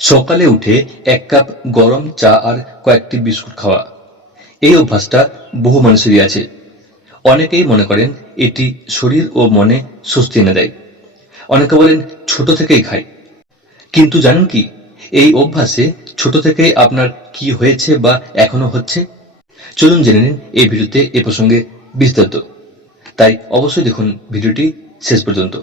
সকালে উঠে এক কাপ গরম চা আর কয়েকটি বিস্কুট খাওয়া। এই অভ্যাসটা বহু মানুষেরই আছে। অনেকেই মনে করেন এটি শরীর ও মনে স্বস্তি এনে দেয়। অনেকে বলেন ছোট থেকেই খাই। কিন্তু জানেন কি, এই অভ্যাসে ছোট থেকেই আপনার কি হয়েছে বা এখনও হচ্ছে? চলুন জেনে নিন এই ভিডিওতে এ প্রসঙ্গে বিস্তারিত। তাই অবশ্যই দেখুন ভিডিওটি শেষ পর্যন্ত।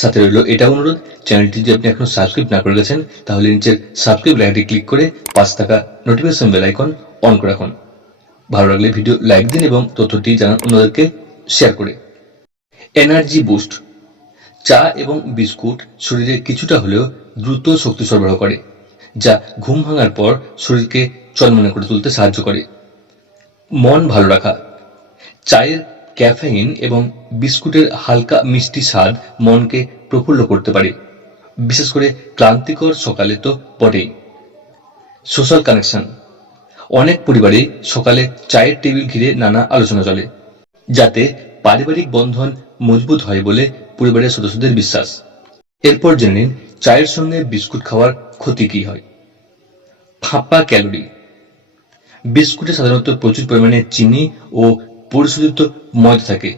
সাথে রইল এটা অনুরোধ, চ্যানেলটি যদি আপনি এখনও সাবস্ক্রাইব না করে গেছেন, তাহলে নিচের সাবস্ক্রাইব লাইনটি ক্লিক করে পাঁচ থাকা নোটিফিকেশন বেল আইকন অন করে রাখুন। ভালো লাগলে ভিডিও লাইক দিন এবং তথ্যটি জানান অন্যদেরকে শেয়ার করে। এনার্জি বুস্ট চা এবং বিস্কুট শরীরে কিছুটা হলেও দ্রুত শক্তি সরবরাহ করে, যা ঘুম ভাঙার পর শরীরকে চলমনে করে তুলতে সাহায্য করে। মন ভালো রাখা, চায়ের ক্যাফেইন এবং বিস্কুটের হালকা মিষ্টি স্বাদ মনকে প্রফুল্ল করতে পারে। বিশেষ করে ক্লান্তিকর সকালে তো বটেই। Social connection. অনেক পরিবারে সকালে চায়ের টেবিল ঘিরে নানা আলোচনা চলে, যাতে পারিবারিক বন্ধন মজবুত হয় বলে পরিবারের সদস্যদের বিশ্বাস। এরপর জেনে নিন চায়ের সঙ্গে বিস্কুট খাওয়ার ক্ষতি কি হয়। ফাঁপা ক্যালোরি। বিস্কুটে সাধারণত প্রচুর পরিমাণে চিনি ও পরিশোধিত ময়দা থাকে,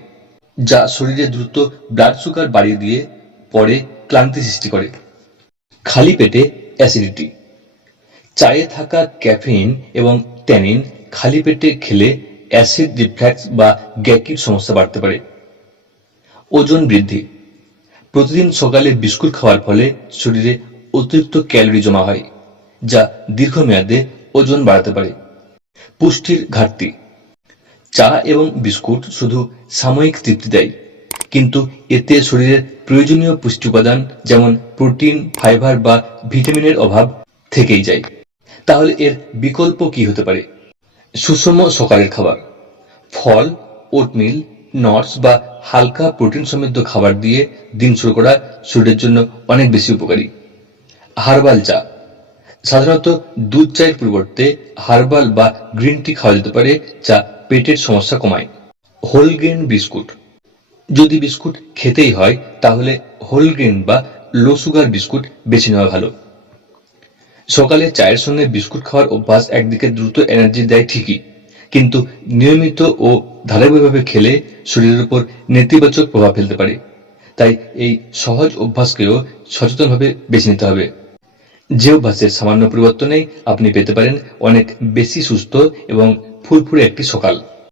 যা শরীরে দ্রুত ব্লাড সুগার বাড়িয়ে দিয়ে পরে ক্লান্তি সৃষ্টি করে। খালি পেটে অ্যাসিডিটি চায়ে থাকা ক্যাফেইন এবং ট্যানিন খালি পেটে খেলে অ্যাসিড রিফ্ল্যাক্স বা গ্যাকির সমস্যা বাড়তে পারে। ওজন বৃদ্ধি। প্রতিদিন সকালে বিস্কুট খাওয়ার ফলে শরীরে অতিরিক্ত ক্যালোরি জমা হয়, যা দীর্ঘমেয়াদে ওজন বাড়াতে পারে। পুষ্টির ঘাটতি। চা এবং বিস্কুট শুধু সাময়িক তৃপ্তি দেয়। কিন্তু এতে শরীরের প্রয়োজনীয় পুষ্টি উপাদান যেমন প্রোটিন, ফাইবার বা ভিটামিনের অভাব থেকেই যায়। তাহলে এর বিকল্প কি হতে পারে? সুষম সকালের খাবার। ফল, ওটমিল, নটস বা হালকা প্রোটিন সমৃদ্ধ খাবার দিয়ে দিন শুরু করা শরীরের জন্য অনেক বেশি উপকারী। হার্বাল চা। সাধারণত দুধ চায়ের পরিবর্তে হার্বাল বা গ্রিন টি খাওয়া যেতে পারে, যা পেটের সমস্যা কমায়। Whole grain biscuit. যদি বিস্কুট খেতেই হয়, তাহলে হোলগ্রেন বা লো সুগার বিস্কুট বেছে নেওয়া ভালো। সকালে চায়ের সঙ্গে বিস্কুট খাওয়ার অভ্যাস একদিকে দ্রুত এনার্জি দেয় ঠিকই, কিন্তু নিয়মিত ও ধারাবাহিকভাবে খেলে শরীরের উপর নেতিবাচক প্রভাব ফেলতে পারে। তাই এই সহজ অভ্যাসকেও সচেতনভাবে বেছে নিতে হবে। যে অভ্যাসের সামান্য পরিবর্তনেই আপনি পেতে পারেন অনেক বেশি সুস্থ এবং ফুরফুরে একটি সকাল।